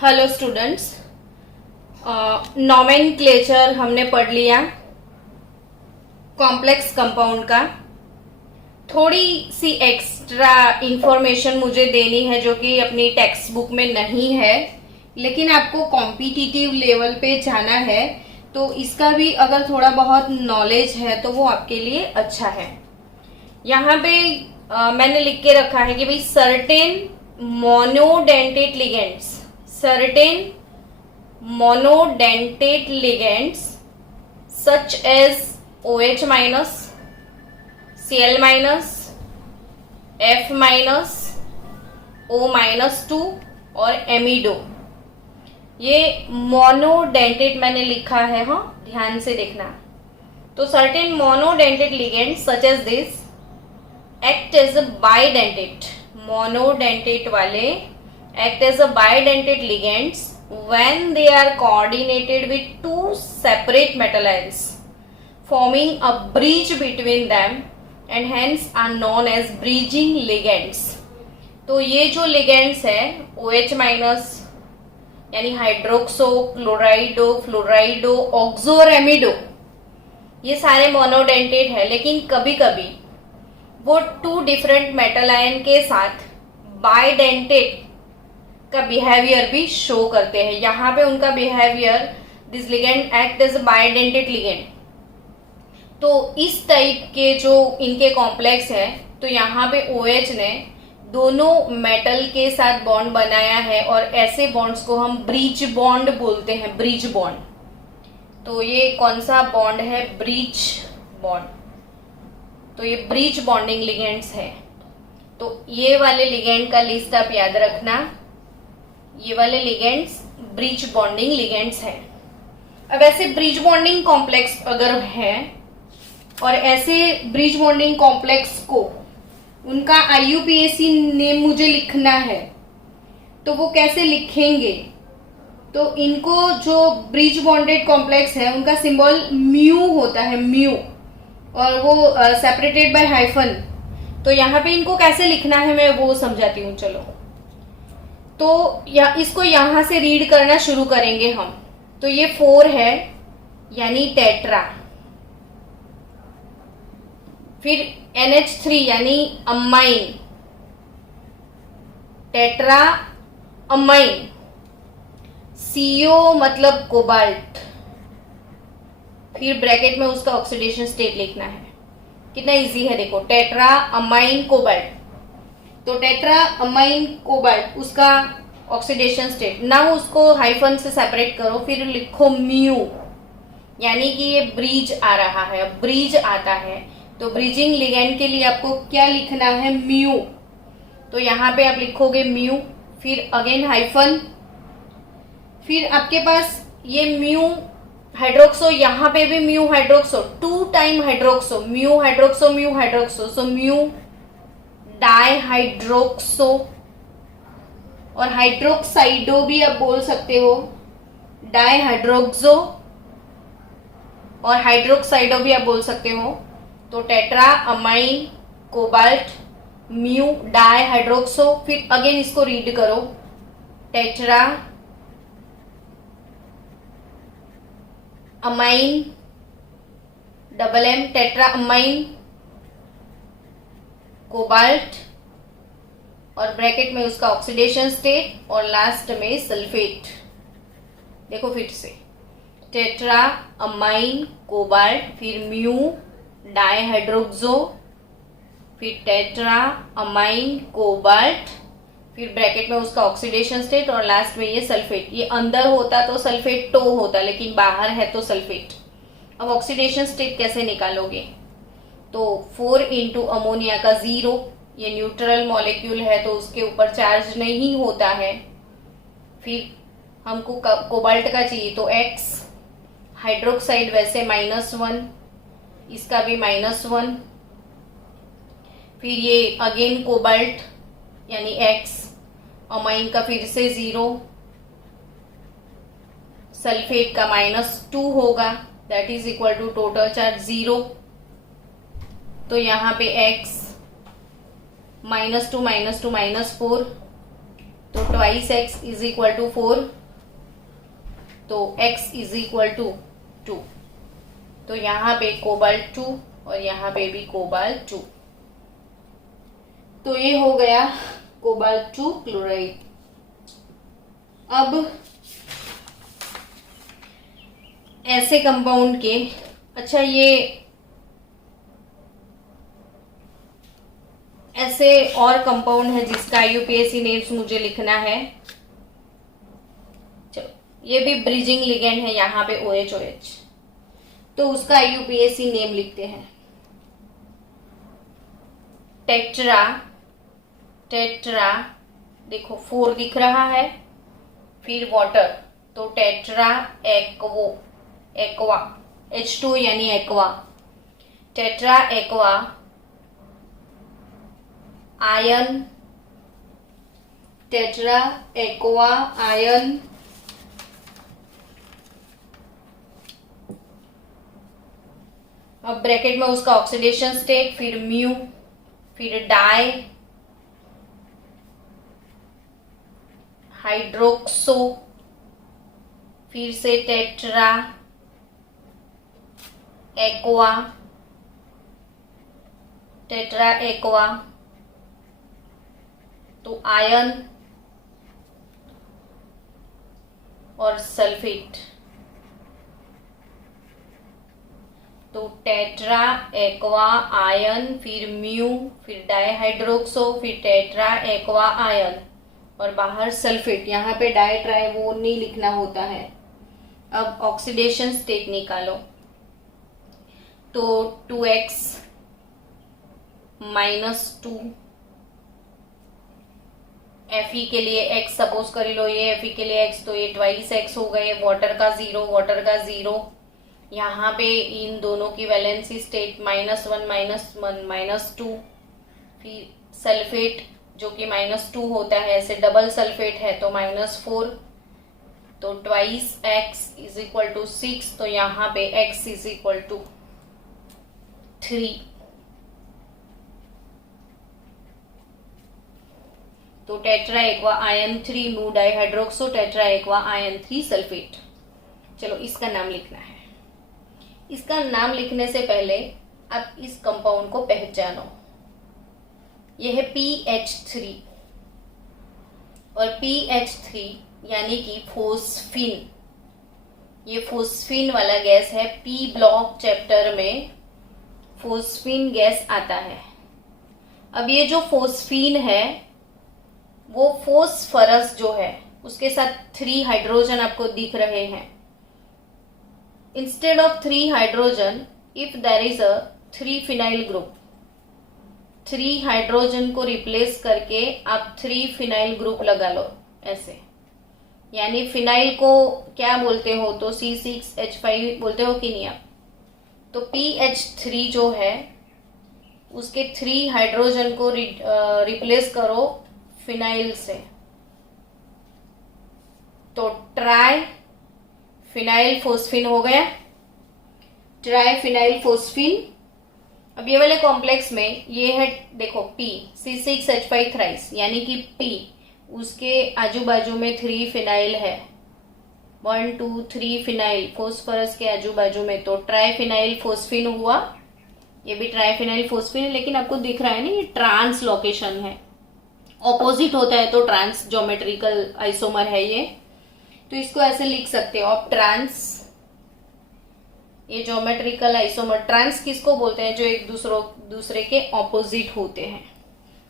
Hello students, nomenclature हमने पढ़ लिया कॉम्प्लेक्स कंपाउंड का। थोड़ी सी एक्स्ट्रा इंफॉर्मेशन मुझे देनी है जो कि अपनी टेक्स्ट बुक में नहीं है, लेकिन आपको कॉम्पिटिटिव लेवल पे जाना है तो इसका भी अगर थोड़ा बहुत नॉलेज है तो वो आपके लिए अच्छा है। यहाँ पे मैंने लिख के रखा है कि भाई certain monodentate ligands, certain monodentate ligands such as OH minus, Cl minus, F minus, O minus 2 और एमिडो, ये मोनोडेंटेट मैंने लिखा है, हाँ ध्यान से देखना। तो certain monodentate ligands such as this act as a bidentate, monodentate वाले act as a bidentate ligands when they are coordinated with two separate metal ions forming a bridge between them and hence are known as bridging ligands। तो ये जो ligands है OH minus यानी hydroxo, chlorido, फ्लोराइडो, oxo और एमिडो, ये सारे monodentate है, लेकिन कभी कभी वो टू डिफरेंट मेटल आयन के साथ बाइडेंटेट का बिहेवियर भी शो करते हैं। यहाँ पे उनका behaviour, this ligand act as bidentate ligand. तो इस टाइप के जो इनके कॉम्प्लेक्स है, तो यहाँ पे OH ने दोनों मेटल के साथ बॉन्ड बनाया है और ऐसे बॉन्ड्स को हम ब्रिज बॉन्ड बोलते हैं, ब्रिज बॉन्ड। तो ये कौन सा बॉन्ड है? Bridge bond. तो ये ब्रिज बॉन्डिंग लिगेंड्स है। तो ये वाले लिगेंड का लिस्ट आप याद रखना, ये वाले लिगेंड्स ब्रिज बॉन्डिंग लिगेंड्स हैं। अब ऐसे ब्रिज बॉन्डिंग कॉम्प्लेक्स अगर हैं और ऐसे ब्रिज बॉन्डिंग कॉम्प्लेक्स को उनका IUPAC नेम मुझे लिखना है, तो वो कैसे लिखेंगे? तो इनको जो ब्रिज बॉन्डेड कॉम्प्लेक्स है उनका सिंबल म्यू होता है, म्यू, और वो सेपरेटेड बाय हाइफन। तो यहाँ पे इनको कैसे लिखना है मैं वो समझाती हूँ, चलो। तो इसको यहां से रीड करना शुरू करेंगे हम। तो ये 4 है यानी टेट्रा, फिर NH3 यानी अमाइन, टेट्रा अमाइन, CO मतलब कोबाल्ट, फिर ब्रैकेट में उसका ऑक्सीडेशन स्टेट लिखना है। कितना इजी है देखो, टेट्रा अमाइन कोबाल्ट। तो टेट्रा अमाइन कोबाल्ट उसका ऑक्सीडेशन स्टेट ना, उसको हाइफन से सेपरेट करो, फिर लिखो म्यू, यानी कि ये ब्रिज आ रहा है, ब्रिज आता है। तो ब्रिजिंग लिगेंड के लिए आपको क्या लिखना है? म्यू। तो यहाँ पे आप लिखोगे म्यू, फिर अगेन हाइफन, फिर आपके पास ये म्यू हाइड्रोक्सो, यहाँ पे भी mu hydroxo, 2 time hydroxo, mu hydroxo, mu hydroxo, so mu dihydroxo, और हाइड्रोक्साइडो भी आप बोल सकते हो, डाइहाइड्रोक्सो और हाइड्रोक्साइडो भी आप बोल सकते हो। तो tetra amine cobalt mu dihydroxo, फिर अगेन इसको रीड करो, tetra amine double M, tetra amine cobalt, और ब्रैकेट में उसका ऑक्सीडेशन स्टेट, और लास्ट में सल्फेट। देखो फिर से, टेट्रा अमाइन कोबाल्ट, फिर म्यू डाइहाइड्रोक्सो, फिर टेट्रा अमाइन कोबाल्ट, फिर ब्रैकेट में उसका ऑक्सीडेशन स्टेट, और लास्ट में ये सल्फेट। ये अंदर होता तो सल्फेट टो होता, लेकिन बाहर है तो सल्फेट। अब ऑक्सीडेशन स्टेट कैसे निकालोगे? तो 4 इंटू अमोनिया का 0, ये न्यूट्रल मॉलिक्यूल है तो उसके ऊपर चार्ज नहीं होता है। फिर हमको कोबाल्ट का चाहिए तो X, हाइड्रोक्साइड वैसे -1, इसका भी -1, फिर ये अगेन कोबाल्ट यानी X, अमाइन का फिर से 0, सल्फेट का -2 होगा, that is equal to total charge 0। तो यहाँ पे X -2 -2 -4, तो twice X is equal to 4, तो x इज इक्वल टू 2। तो यहाँ पे कोबाल्ट 2 और यहाँ पे भी कोबाल्ट 2। तो ये हो गया कोबाल्ट 2 क्लोराइड। अब ऐसे कंपाउंड के, अच्छा ये ऐसे और कंपाउंड है जिसका यूपीएससी नेम्स मुझे लिखना है। चलो, ये भी ब्रिजिंग लिगेंड है यहाँ पे OH, तो उसका यूपीएससी नेम लिखते हैं। टेट्रा, टेट्रा देखो 4 दिख रहा है, फिर वाटर, तो टेट्रा एक्वो, एक्वा, H2 यानी aqua, tetra aqua. Ion, tetra aqua ion, अब ब्रैकेट में उसका ऑक्सीडेशन स्टेट, फिर म्यू, फिर डाई, हाइड्रोक्सो, फिर से टेट्रा एक्वा, टेट्रा एक्वा, तो आयन और सल्फेट, तो टेट्रा एक्वा आयन, फिर म्यू, फिर डाईहाइड्रोक्सो, फिर टेट्रा एक्वा आयन और बाहर सल्फेट। यहाँ पे डाई ट्राई वो नहीं लिखना होता है। अब ऑक्सीडेशन स्टेट निकालो, तो 2x -2, Fe के लिए x सपोज कर लो, ये Fe के लिए x, तो ये ट्वाइस x हो गए। वाटर का 0, वाटर का 0। यहाँ पे इन दोनों की वैलेंसी स्टेट -1 -2, फिर सल्फेट जो कि -2 होता है, ऐसे डबल सल्फेट है तो -4, तो twice x is equal to 6, तो यहाँ पे x इज इक्वल टू 3। तो tetra aqua ion 3 mu dihydroxo, tetra aqua ion 3 sulphate. चलो इसका नाम लिखना है। इसका नाम लिखने से पहले आप इस कंपाउंड को पहचानो। यह है PH3 और PH3 यानी कि फोस्फिन। ये फोस्फिन वाला गैस है। P ब्लॉक चैप्टर में फोस्फिन गैस आता है। अब ये जो फोस्फिन है वो फोस्फरस जो है उसके साथ 3 हाइड्रोजन आपको दिख रहे हैं। Instead of 3 hydrogen, if there is a 3 phenyl group, 3 hydrogen को रिप्लेस करके आप 3 फिनाइल ग्रुप लगा लो ऐसे। यानी फिनाइल को क्या बोलते हो, तो C6H5 बोलते हो कि नहीं आप? तो PH3 जो है उसके 3 हाइड्रोजन को रिप्लेस करो फिनाइल से, तो ट्राई फिनाइल फोस्फिन हो गया, ट्राई फिनाइल फोस्फिन। अब ये वाले कॉम्प्लेक्स में ये है, देखो P, C6H5 थ्राइस, यानी कि P उसके आजू बाजू में 3 फिनाइल है, 1 2 3 फिनाइल फोस्फरस के आजू बाजू में, तो ट्राई फिनाइल फोस्फिन हुआ। ये भी ट्राई फिनाइल फोस्फिन है, लेकिन आपको दिख रहा है ना ये ट्रांस लोकेशन है, ऑपोजिट होता है तो ट्रांस ज्योमेट्रिकल आइसोमर है ये, तो इसको ऐसे लिख सकते हो आप ट्रांस। ये ज्योमेट्रिकल आइसोमर, ट्रांस किसको बोलते हैं, जो एक दूसरे के ऑपोजिट होते हैं।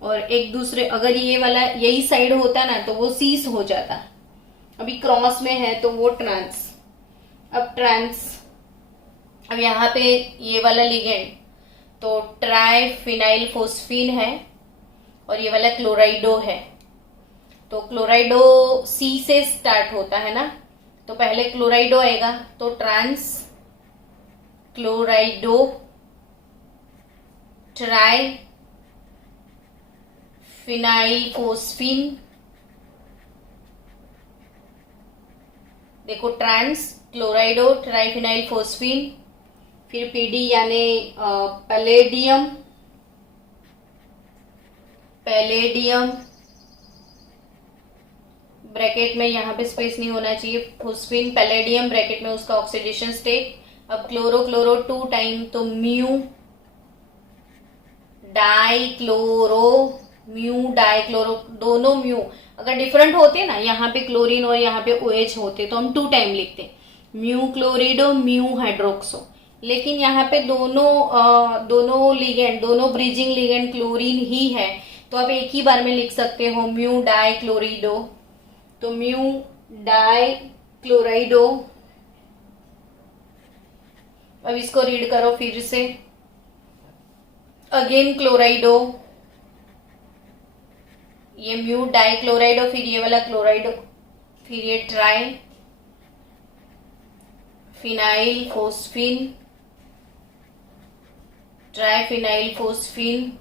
और एक दूसरे, अगर ये वाला यही साइड होता ना तो वो सीस हो जाता, अभी क्रॉस में है तो वो ट्रांस। अब ट्रांस, अब यहाँ पे ये वाला लिगेंड तो ट्राई फिनाइल फोस्फिन है और ये वाला क्लोराइडो है, तो क्लोराइडो C से स्टार्ट होता है ना, तो पहले क्लोराइडो आएगा, तो ट्रांस क्लोराइडो ट्राई फिनाइल फोस्फिन। देखो ट्रांस क्लोराइडो ट्राइफिनाइल फोस्फिन, फिर PD यानी पैलेडियम, पैलेडियम ब्रैकेट में यहाँ पे स्पेस नहीं होना चाहिए, फोस्फीन पैलेडियम ब्रैकेट में उसका ऑक्सीडेशन स्टेट। अब क्लोरो क्लोरो 2 टाइम, तो म्यू डाइक्लोरो, दोनों म्यू अगर डिफरेंट होते ना, यहाँ पे क्लोरीन और यहाँ पे OH होते तो हम 2 टाइम लिखते, म्यू क्लोरिडो म्यू हाइड्रोक्सो। लेकिन यहाँ पे दोनों लिगेंड, दोनों ब्रिजिंग लिगेंड क्लोरीन ही है, तो आप एक ही बार में लिख सकते हो म्यू डाइक्लोरिडो। तो म्यू डाइक्लोराइडो। अब इसको रीड करो फिर से, अगेन क्लोराइडो, ये म्यू डाइक्लोराइडो, फिर ये वाला क्लोराइडो, फिर ये try phenyl phosphine, triphenyl phosphine,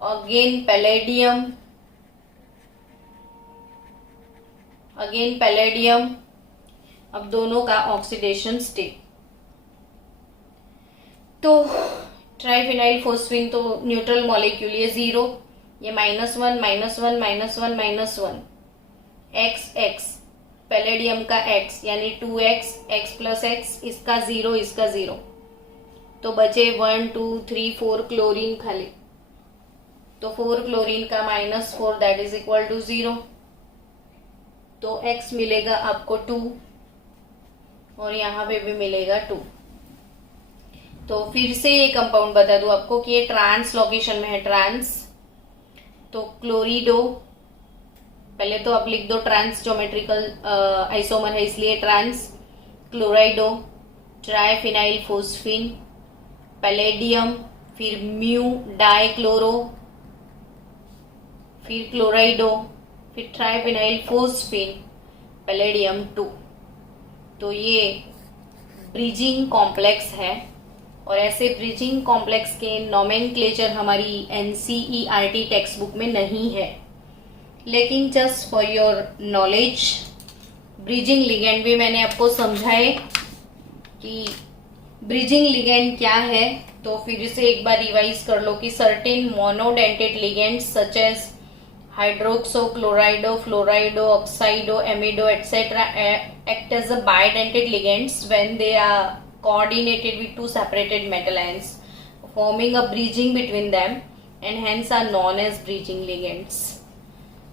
again palladium, again palladium. अब दोनों का ऑक्सीडेशन स्टेट, तो ट्राइफिनाइल फोस्फीन तो न्यूट्रल मॉलिक्यूल, ये 0, ये -1 -1 -1 -1 x x, पैलेडियम का x यानी 2x, x प्लस x, इसका 0 इसका 0, तो बचे 1 2 3 4 क्लोरीन खाली, तो 4 क्लोरीन का -4 दैट इज इक्वल टू 0, तो x मिलेगा आपको 2 और यहाँ पे भी मिलेगा 2। तो फिर से ये कंपाउंड बता दूं आपको कि ये ट्रांस लोकेशन में है, ट्रांस, तो क्लोरिडो, पहले तो आप लिख दो ट्रांस, ज्योमेट्रिकल आइसोमर है इसलिए ट्रांस, क्लोराइडो, ट्राइफिनाइल फोस्फीन, पैलेडियम, फिर म्यू डाइक्लोरो, फिर क्लोराइडो, फिर ट्राइफिनाइल फोस्फीन, पैलेडियम 2। तो ये ब्रिजिंग कॉम्प्लेक्स है, और ऐसे ब्रिजिंग कॉम्प्लेक्स के नोमेनक्लेचर हमारी NCERT टेक्स्ट बुक में नहीं है, लेकिन just for your knowledge bridging ligand भी मैंने आपको समझाए कि ब्रिजिंग लिगेंड क्या है। तो फिर से एक बार रिवाइज कर लो कि certain monodentate ligands such as hydroxo, chlorido, fluorido, oxido, amido etc. act as a bidentate ligands when they are coordinated with two separated metal ions, forming a bridging between them and hence are known as bridging ligands.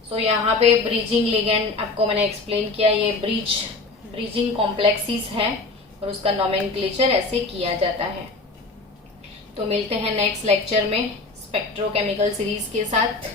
So यहाँ पे bridging ligand आपको मैंने explain किया, ये bridging complexes है और उसका nomenclature ऐसे किया जाता है। तो मिलते हैं नेक्स्ट लेक्चर में स्पेक्ट्रोकेमिकल सीरीज के साथ।